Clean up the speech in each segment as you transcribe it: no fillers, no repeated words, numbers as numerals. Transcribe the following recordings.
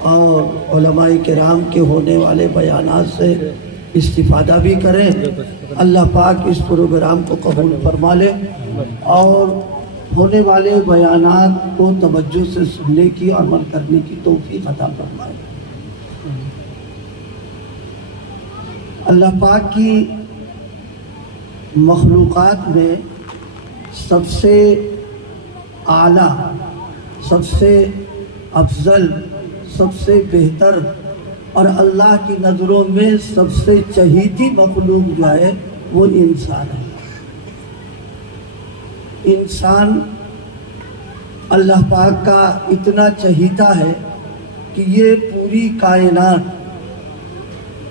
اور علماء کرام کے ہونے والے بیانات سے استفادہ بھی کریں۔ اللہ پاک اس پروگرام کو قبول فرما لے اور ہونے والے بیانات کو توجہ سے سننے کی اور عمل کرنے کی توفیق عطا فرمائے۔ اللہ پاک کی مخلوقات میں سب سے اعلیٰ، سب سے افضل، سب سے بہتر اور اللہ کی نظروں میں سب سے چہیتی مخلوق جو ہے وہ انسان ہے۔ انسان اللہ پاک کا اتنا چہیتا ہے کہ یہ پوری کائنات،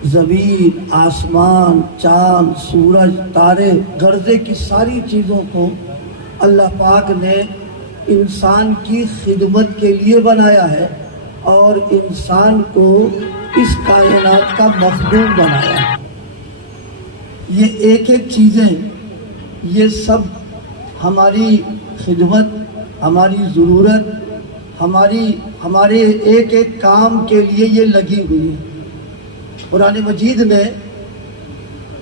زمین، آسمان، چاند، سورج، تارے، غرضے کی ساری چیزوں کو اللہ پاک نے انسان کی خدمت کے لیے بنایا ہے اور انسان کو اس کائنات کا مخدوم بنایا ہے۔ یہ ایک ایک چیزیں، یہ سب ہماری خدمت، ہماری ضرورت، ہمارے ایک ایک کام کے لیے یہ لگی ہوئی ہے۔ قرآن مجید نے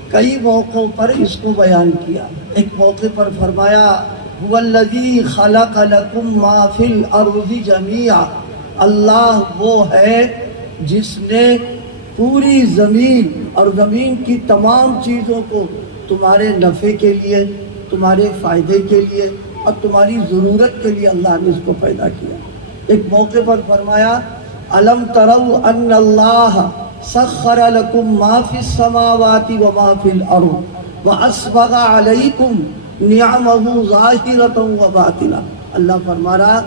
کئی موقعوں پر اس کو بیان کیا۔ ایک موقع پر فرمایا هو الذی خلق لکم ما فی الارض جمیعا، اللہ وہ ہے جس نے پوری زمین اور زمین کی تمام چیزوں کو تمہارے نفع کے لیے، تمہارے فائدے کے لیے اور تمہاری ضرورت کے لیے اللہ نے اس کو پیدا کیا۔ ایک موقع پر فرمایا الم تروا ان اللہ سخر لکم ما فی السماوات وما فی الارض واسبغ علیکم نعمہ ظاہرۃ وباطنہ۔ اللہ فرما رہا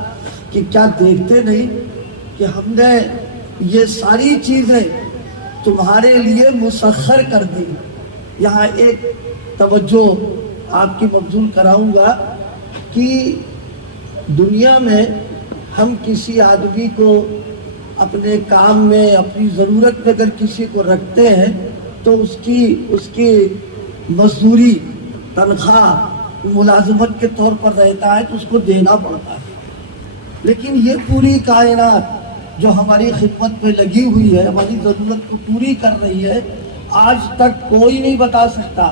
کہ کیا دیکھتے نہیں کہ ہم نے یہ ساری چیزیں تمہارے لیے مسخر کر دی۔ یہاں ایک توجہ آپ کی مبذول کراؤں گا کہ دنیا میں ہم کسی آدمی کو اپنے کام میں، اپنی ضرورت میں اگر کسی کو رکھتے ہیں تو اس کی مزدوری، تنخواہ ملازمت کے طور پر رہتا ہے تو اس کو دینا پڑتا ہے۔ لیکن یہ پوری کائنات جو ہماری خدمت میں لگی ہوئی ہے، ہماری ضرورت کو پوری کر رہی ہے، آج تک کوئی نہیں بتا سکتا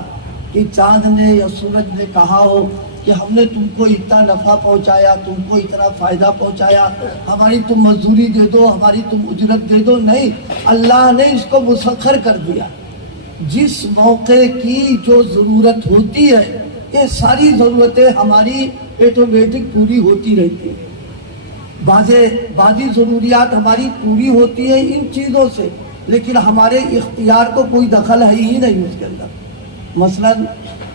کہ چاند نے یا سورج نے کہا ہو کہ ہم نے تم کو اتنا نفع پہنچایا، تم کو اتنا فائدہ پہنچایا، ہماری تم مزدوری دے دو، ہماری تم اجرت دے دو۔ نہیں، اللہ نے اس کو مسخر کر دیا۔ جس موقع کی جو ضرورت ہوتی ہے، یہ ساری ضرورتیں ہماری آٹومیٹک پوری ہوتی رہتی ہیں۔ بعضی ضروریات ہماری پوری ہوتی ہیں ان چیزوں سے، لیکن ہمارے اختیار کو کوئی دخل ہے ہی نہیں اس کے اندر۔ مثلا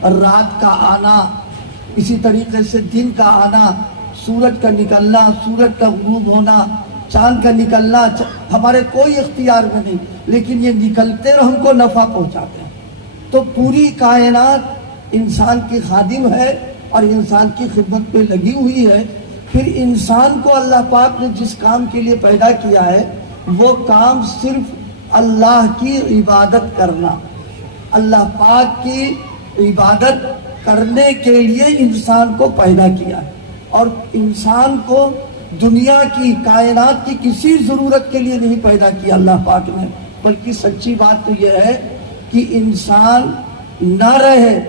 رات کا آنا، اسی طریقے سے دن کا آنا، سورج کا نکلنا، سورج کا غروب ہونا، چاند کا نکلنا ہمارے کوئی اختیار میں نہیں، لیکن یہ نکلتے اور ہم کو نفع پہنچاتے ہیں۔ تو پوری کائنات انسان کی خادم ہے اور انسان کی خدمت پہ لگی ہوئی ہے۔ پھر انسان کو اللہ پاک نے جس کام کے لیے پیدا کیا ہے، وہ کام صرف اللہ کی عبادت کرنا، اللہ پاک کی عبادت کرنے کے لیے انسان کو پیدا کیا ہے۔ اور انسان کو دنیا کی، کائنات کی کسی ضرورت کے لیے نہیں پیدا کیا اللہ پاک نے، بلکہ سچی بات تو یہ ہے کہ انسان نہ رہے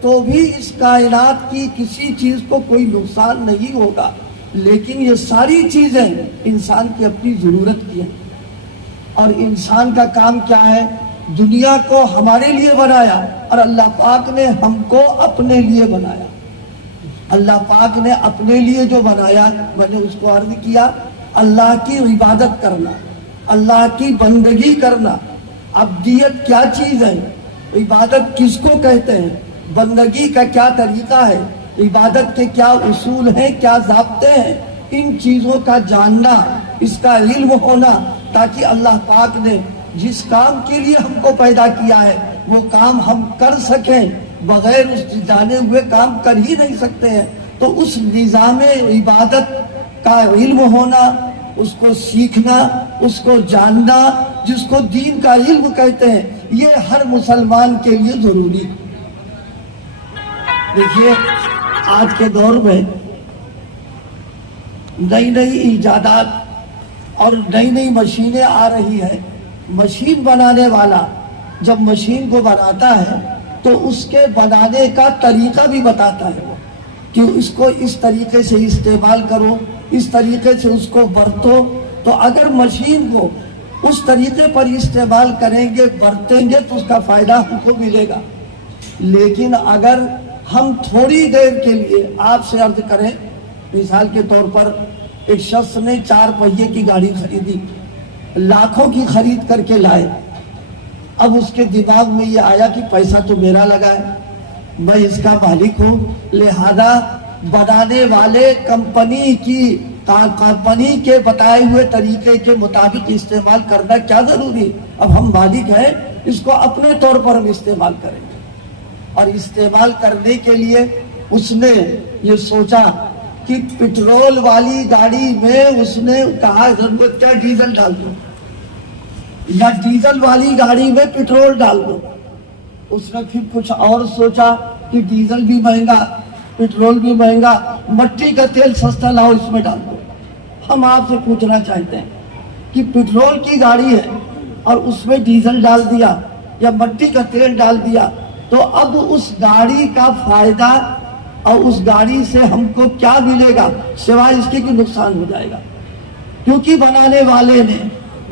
تو بھی اس کائنات کی کسی چیز کو کوئی نقصان نہیں ہوگا، لیکن یہ ساری چیزیں انسان کی اپنی ضرورت کی ہیں۔ اور انسان کا کام کیا ہے؟ دنیا کو ہمارے لیے بنایا اور اللہ پاک نے ہم کو اپنے لیے بنایا۔ اللہ پاک نے اپنے لیے جو بنایا، میں نے اس کو عرض کیا، اللہ کی عبادت کرنا، اللہ کی بندگی کرنا۔ عبدیت کیا چیز ہے؟ عبادت کس کو کہتے ہیں؟ بندگی کا کیا طریقہ ہے؟ عبادت کے کیا اصول ہیں، کیا ضابطے ہیں؟ ان چیزوں کا جاننا، اس کا علم ہونا، تاکہ اللہ پاک نے جس کام کے لیے ہم کو پیدا کیا ہے وہ کام ہم کر سکیں۔ بغیر اس جانے ہوئے کام کر ہی نہیں سکتے ہیں۔ تو اس نظام عبادت کا علم ہونا، اس کو سیکھنا، اس کو جاننا، جس کو دین کا علم کہتے ہیں، یہ ہر مسلمان کے لیے ضروری ہے۔ دیکھیے آج کے دور میں نئی نئی ایجادات اور نئی نئی مشینیں آ رہی ہے. مشین بنانے والا جب مشین کو بناتا ہے تو اس کے بنانے کا طریقہ بھی بتاتا ہے کہ اس کو اس طریقے سے استعمال کرو, اس طریقے سے اس کو برتو. تو اگر مشین کو اس طریقے پر استعمال کریں گے, برتیں گے, تو اس کا فائدہ ہم کو ملے گا. لیکن اگر ہم تھوڑی دیر کے لیے آپ سے عرض کریں, مثال کے طور پر ایک شخص نے 4 پہیے کی گاڑی خریدی, لاکھوں کی خرید کر کے لائے. اب اس کے دماغ میں یہ آیا کہ پیسہ تو میرا لگا ہے, میں اس کا مالک ہوں, لہذا بنانے والے کمپنی کے بتائے ہوئے طریقے کے مطابق استعمال کرنا کیا ضروری ہے. اب ہم مالک ہیں, اس کو اپنے طور پر ہم استعمال کریں گے. اور استعمال کرنے کے لیے اس نے یہ سوچا کہ پٹرول والی گاڑی میں اس نے کہا ضرورت کیا, ڈیزل ڈال دو, یا ڈیزل والی گاڑی میں پٹرول ڈال دو. اس نے پھر کچھ اور سوچا کہ ڈیزل بھی مہنگا, پٹرول بھی مہنگا, مٹی کا تیل سستا لاؤ, اس میں ڈال دو. ہم آپ سے پوچھنا چاہتے ہیں کہ پٹرول کی گاڑی ہے اور اس میں ڈیزل ڈال دیا یا مٹی کا تیل ڈال دیا, تو اب اس گاڑی کا فائدہ اور اس گاڑی سے ہم کو کیا ملے گا سوائے اس کے کہ نقصان ہو جائے گا. کیونکہ بنانے والے نے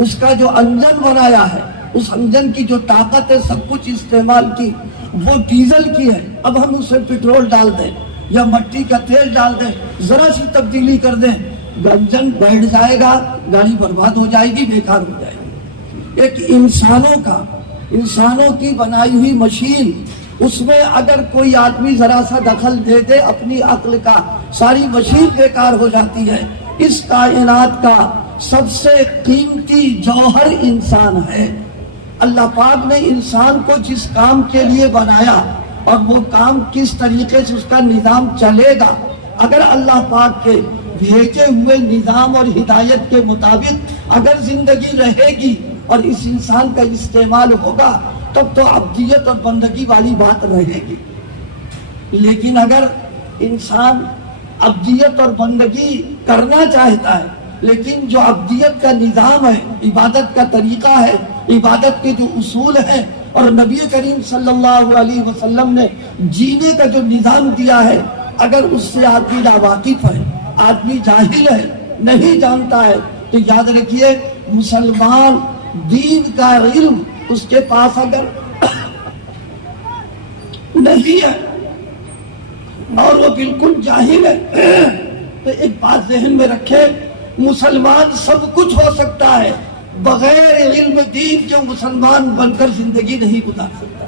اس کا جو انجن بنایا ہے, اس انجن کی جو طاقت ہے, سب کچھ استعمال کی, وہ ڈیزل کی ہے. اب ہم اسے پٹرول ڈال دیں یا مٹی کا تیل ڈال دیں, ذرا سی تبدیلی کر دیں, انجن بیٹھ جائے گا, گاڑی برباد ہو جائے گی, بیکار ہو جائے گی. ایک انسانوں کی بنائی ہوئی مشین, اس میں اگر کوئی آدمی ذرا سا دخل دے دے اپنی عقل کا, ساری مشین بیکار ہو جاتی ہے. اس کائنات کا سب سے قیمتی جوہر انسان ہے. اللہ پاک نے انسان کو جس کام کے لیے بنایا اور وہ کام کس طریقے سے اس کا نظام چلے گا, اگر اللہ پاک کے بھیجے ہوئے نظام اور ہدایت کے مطابق اگر زندگی رہے گی اور اس انسان کا استعمال ہوگا, تب تو عبدیت اور بندگی والی بات رہے گی. لیکن اگر انسان عبدیت اور بندگی کرنا چاہتا ہے, لیکن جو عبدیت کا نظام ہے, عبادت کا طریقہ ہے, عبادت کے جو اصول ہیں, اور نبی کریم صلی اللہ علیہ وسلم نے جینے کا جو نظام دیا ہے, اگر اس سے آدمی ناواقف ہے, آدمی جاہل ہے, نہیں جانتا ہے, تو یاد رکھیے مسلمان دین کا علم اس کے پاس اگر نہیں ہے اور وہ بالکل جاہل ہے, تو ایک بات ذہن میں رکھے, مسلمان سب کچھ ہو سکتا ہے, بغیر علم دین کے مسلمان بن کر زندگی نہیں گزار سکتا.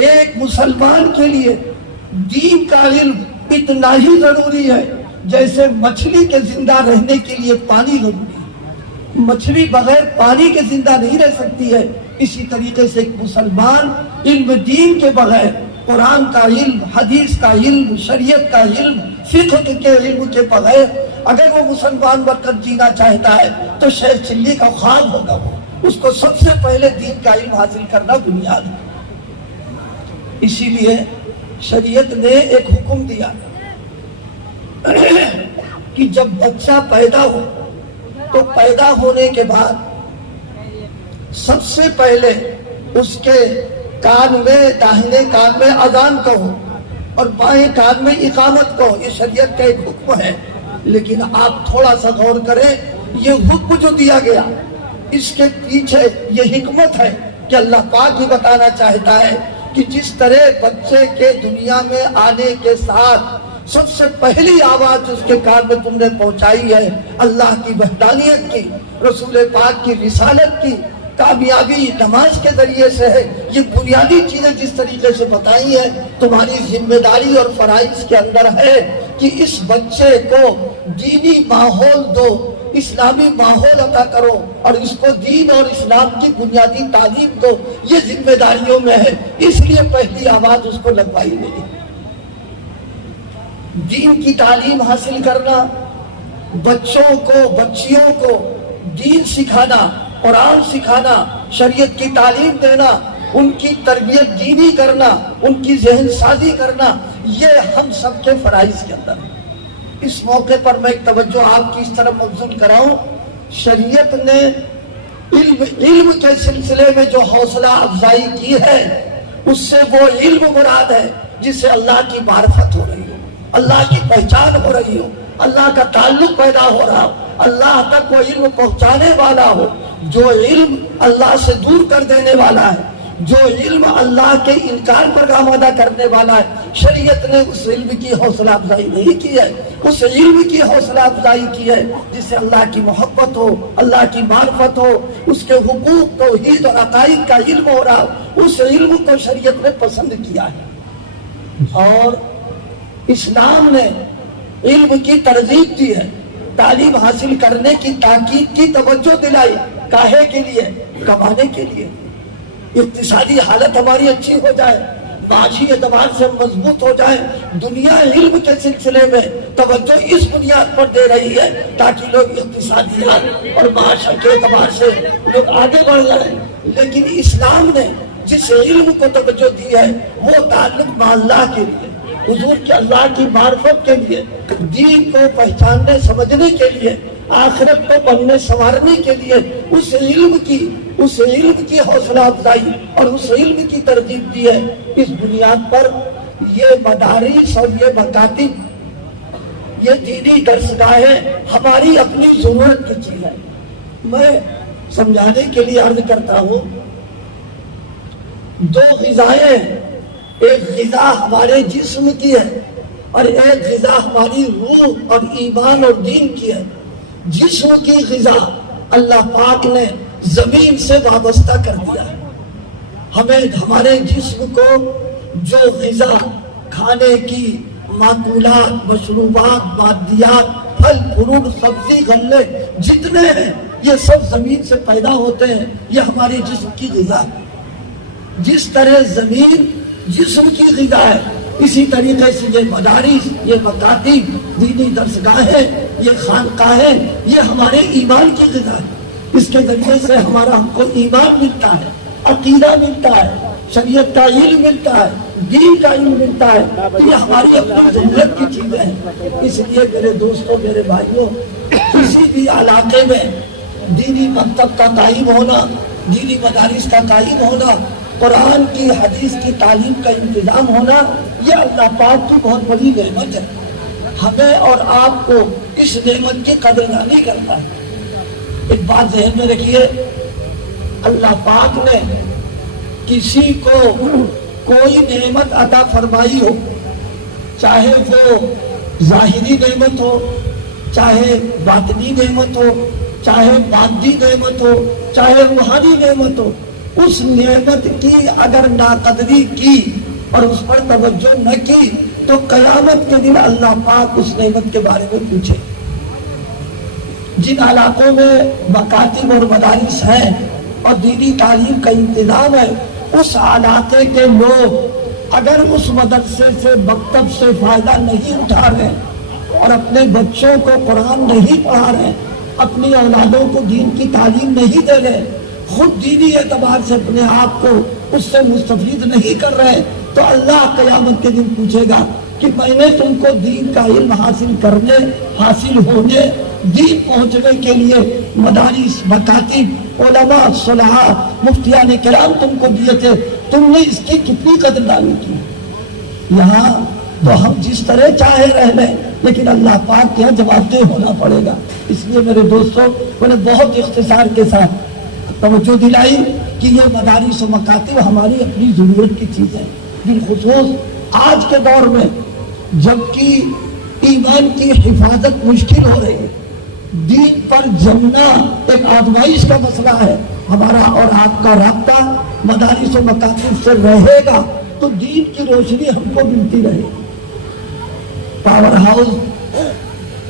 ایک مسلمان کے لیے دین کا علم اتنا ہی ضروری ہے جیسے مچھلی کے زندہ رہنے کے لیے پانی ضروری ہے. مچھلی بغیر پانی کے زندہ نہیں رہ سکتی ہے. اسی طریقے سے ایک مسلمان علم دین کے بغیر, قرآن کا علم, حدیث کا علم, شریعت کا علم, فقہ کے علم کے بغیر اگر وہ مسلمان بن کر جینا چاہتا ہے تو شیر چلی کا خواب ہوگا. اس کو سب سے پہلے دین کا علم حاصل کرنا بنیاد ہے. اسی لیے شریعت نے ایک حکم دیا کہ جب بچہ پیدا ہو تو پیدا ہونے کے بعد سب سے پہلے اس کے کان میں, داہنے کان میں اذان کہو اور بائیں کان میں اقامت کہو. یہ شریعت کا ایک حکم ہے. لیکن آپ تھوڑا سا غور کریں, یہ حکم جو دیا گیا اس کے پیچھے یہ حکمت ہے کہ اللہ پاک ہی بتانا چاہتا ہے کہ جس طرح بچے کے دنیا میں آنے کے ساتھ سب سے پہلی آواز اس کے کان میں تم نے پہنچائی ہے اللہ کی وحدانیت کی, رسول پاک کی رسالت کی, کامیابی نماز کے ذریعے سے ہے. یہ بنیادی چیزیں جس طریقے سے بتائی ہیں, تمہاری ذمہ داری اور فرائض کے اندر ہے کہ اس بچے کو دینی ماحول دو, اسلامی ماحول عطا کرو اور اس کو دین اور اسلام کی بنیادی تعلیم دو. یہ ذمہ داریوں میں ہے, اس لیے پہلی آواز اس کو لگوائی گئی. دین کی تعلیم حاصل کرنا, بچوں کو, بچیوں کو دین سکھانا, قرآن سکھانا, شریعت کی تعلیم دینا, ان کی تربیت دینی کرنا, ان کی ذہن سازی کرنا, یہ ہم سب کے فرائض کے اندر ہے. اس موقع پر میں ایک توجہ آپ کی اس طرف مبذول کراؤں، شریعت نے علم کے سلسلے میں جو حوصلہ افزائی کی ہے اس سے وہ علم مراد ہے جس سے اللہ کی معرفت ہو رہی ہو، اللہ کی پہچان ہو رہی ہو، اللہ کا تعلق پیدا ہو رہا ہو، اللہ تک وہ علم پہنچانے والا ہو۔ جو علم اللہ سے دور کر دینے والا ہے، جو علم اللہ کے انکار پر آمادہ کرنے والا ہے، شریعت نے اس علم کی حوصلہ افزائی نہیں کی ہے، اس علم کی حوصلہ افزائی کی ہے جس سے اللہ کی محبت ہو، اللہ کی معرفت ہو، اس کے حقوق توحید اور عقائد کا علم ہو رہا ہو۔ اس علم کو شریعت نے پسند کیا ہے اور اسلام نے علم کی ترغیب دی ہے، تعلیم حاصل کرنے کی تاکید کی، توجہ دلائی، کاہے کے لیے؟ کمانے کے لیے، اقتصادی حالت ہماری اچھی ہو جائے، معاشی اعتبار سے مضبوط ہو جائے۔ دنیا علم کے سلسلے میں توجہ اس بنیاد پر دے رہی ہے تاکہ لوگ اقتصادیات اور معاشرے کے اعتبار سے لوگ آگے بڑھ جائیں۔ لیکن اسلام نے جس علم کو توجہ دی ہے وہ تعلق با اللہ کے لیے، حضور کے اللہ کی معرفت کے لیے، دین کو پہچاننے سمجھنے کے لیے، آخرت کو بننے سنوارنے کے لیے اس علم کی حوصلہ افزائی اور اس علم کی ترغیب دی ہے۔ اس بنیاد پر یہ مدارس اور یہ مکاتب، یہ دینی درسگاہیں ہماری اپنی ضرورت کی چیز ہے۔ میں سمجھانے کے لیے عرض کرتا ہوں، دو غذائیں، ایک غذا ہمارے جسم کی ہے اور ایک غذا ہماری روح اور ایمان اور دین کی ہے۔ جسم کی غذا اللہ پاک نے زمین سے وابستہ کر دیا ہے، ہمیں ہمارے جسم کو جو غذا کھانے کی، ماکولات، مشروبات، مادیات، پھل فروٹ، سبزی، غلے جتنے ہیں یہ سب زمین سے پیدا ہوتے ہیں، یہ ہمارے جسم کی غذا ہے۔ جس طرح زمین جسم کی غذا ہے، اسی طریقے سے یہ مدارس، یہ مکاتب، دینی درسگاہیں، یہ خانقاہیں، یہ ہمارے ایمان کی غذا ہے۔ اس کے ذریعے سے ہم کو ایمان ملتا ہے، عقیدہ ملتا ہے، شریعت کا علم ملتا ہے، دین کا علم ملتا ہے۔ یہ ہماری اپنی ضرورت کی چیزیں ہیں۔ اس لیے میرے دوستوں، میرے بھائیوں، کسی بھی علاقے میں دینی مکتب کا قائم ہونا، دینی مدارس کا قائم ہونا، قرآن کی، حدیث کی تعلیم کا انتظام ہونا، یہ اللہ پاک کی بہت بڑی نعمت ہے۔ ہمیں اور آپ کو اس نعمت کی قدردانی کرنا ہے۔ ایک بات ذہن میں رکھیے، اللہ پاک نے کسی کو کوئی نعمت عطا فرمائی ہو، چاہے وہ ظاہری نعمت ہو، چاہے باطنی نعمت ہو، چاہے مادی نعمت ہو، چاہے روحانی نعمت ہو، اس نعمت کی اگر ناقدری کی اور اس پر توجہ نہ کی تو قیامت کے دن اللہ پاک اس نعمت کے بارے میں پوچھے۔ جن علاقوں میں مکاتب اور مدارس ہیں اور دینی تعلیم کا انتظام ہے، اس علاقے کے لوگ اگر اس مدرسے سے، مکتب سے فائدہ نہیں اٹھا رہے اور اپنے بچوں کو قرآن نہیں پڑھا رہے، اپنی اولادوں کو دین کی تعلیم نہیں دے رہے، خود دینی اعتبار سے اپنے آپ کو اس سے مستفید نہیں کر رہے، تو اللہ قیامت کے دن پوچھے گا کہ میں نے تم کو دین کا علم حاصل کرنے، حاصل ہونے، دین پہنچنے کے لیے مدارس، مکاتب، علماء، صلحاء، مفتیان کرام تم کو دیے تھے، تم نے اس کی کتنی قدردانی کی؟ یہاں تو ہم جس طرح چاہے رہ لیں، لیکن اللہ پاک کے جواب دہ ہونا پڑے گا۔ اس لیے میرے دوستوں، میں نے بہت اختصار کے ساتھ توجہ دلائی کہ یہ مدارس و مکاتب ہماری اپنی ضرورت کی چیز ہے، بالخصوص آج کے دور میں جبکہ ایمان کی حفاظت مشکل ہو رہی ہے، دین پر جمنا ایک آزمائش کا مسئلہ ہے۔ ہمارا اور آپ کا رابطہ مدارس و مکاتب سے رہے گا تو دین کی روشنی ہم کو ملتی رہے گی۔ پاور ہاؤس،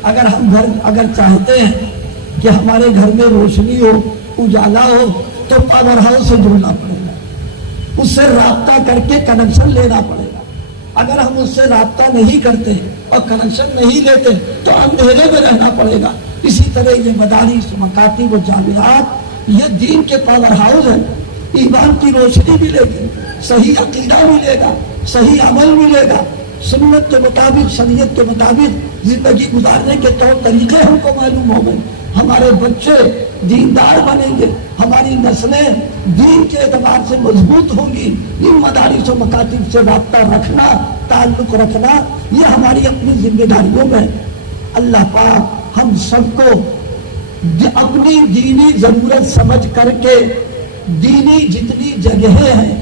اگر ہم اگر چاہتے ہیں کہ ہمارے گھر میں روشنی ہو، اجالا ہو، تو پاور ہاؤس سے جڑنا پڑے گا، اس سے رابطہ کر کے کنیکشن لینا پڑے گا۔ اگر ہم اس سے رابطہ نہیں کرتے اور کنیکشن نہیں لیتے تو اندھیرے میں رہنا پڑے گا۔ اسی طرح یہ مدارس، مکاتب و جامعات یہ دین کے پاور ہاؤس ہیں، ایمان کی روشنی ملے گی، صحیح عقیدہ ملے گا، صحیح عمل ملے گا، سنت کے مطابق، شریعت کے مطابق زندگی گزارنے کے طور طریقے ہم کو معلوم ہو گئے، ہمارے بچے دیندار بنیں گے، ہماری نسلیں دین کے اعتبار سے مضبوط ہوں گی۔ ان مدارس و مکاتب سے رابطہ رکھنا، تعلق رکھنا، یہ ہماری اپنی ذمہ داریوں میں۔ اللہ پاک ہم سب کو اپنی دینی ضرورت سمجھ کر کے دینی جتنی جگہیں ہیں،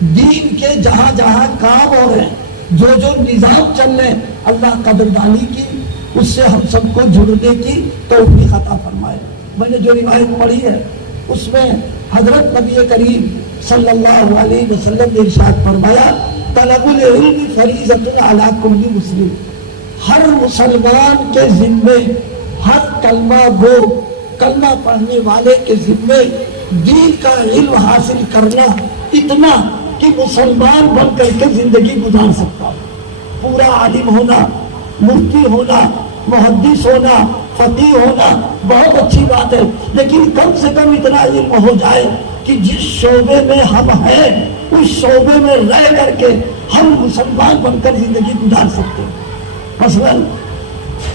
دین کے جہاں جہاں کام ہو رہے ہیں، جو جو نظام چل رہے ہیں، اللہ قدردانی کی، اس سے ہم سب کو جڑنے کی توفیق عطا فرمائے۔ میں نے جو روایت پڑھی ہے اس میں حضرت نبی کریم صلی اللہ علیہ وسلم نے ارشاد فرمایا، طلب العلم فریضۃ علی کل مسلم، ہر مسلمان کے ذمے، ہر کلمہ گو، کلمہ پڑھنے والے کے ذمے دین کا علم حاصل کرنا، اتنا کہ مسلمان بن کر کے زندگی گزار سکتا ہو۔ پورا عالم ہونا، مفتی ہونا، محدث ہونا، فقیہ ہونا بہت اچھی بات ہے، لیکن کم سے کم اتنا علم ہو جائے کہ جس شعبے میں ہم ہیں اس شعبے میں رہ کر کے ہم مسلمان بن کر زندگی گزار سکتے ہیں۔ مثلا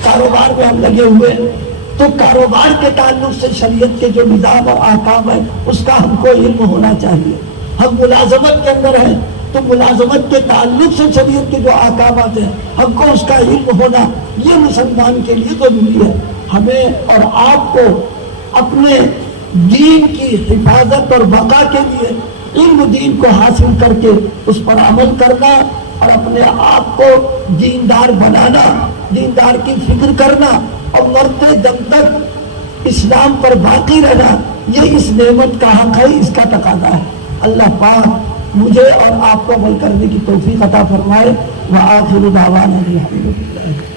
کاروبار میں ہم لگے ہوئے تو کاروبار کے تعلق سے شریعت کے جو نظام اور احکام ہے اس کا ہم کو علم ہونا چاہیے۔ ہم ملازمت کے اندر ہیں تو ملازمت کے تعلق سے شریعت کے جو احکامات ہیں ہم کو اس کا علم ہونا، یہ مسلمان کے لیے ضروری ہے۔ ہمیں اور آپ کو اپنے دین کی حفاظت اور بقا کے لیے علم دین کو حاصل کر کے اس پر عمل کرنا اور اپنے آپ کو دیندار بنانا، دیندار کی فکر کرنا اور مرتے دم تک اسلام پر باقی رہنا، یہ اس نعمت کا حق ہے، اس کا تقاضا ہے۔ اللہ پاک مجھے اور آپ کو عمل کرنے کی توفیق عطا فرمائے۔ وآخر دعوانا الحمدللہ۔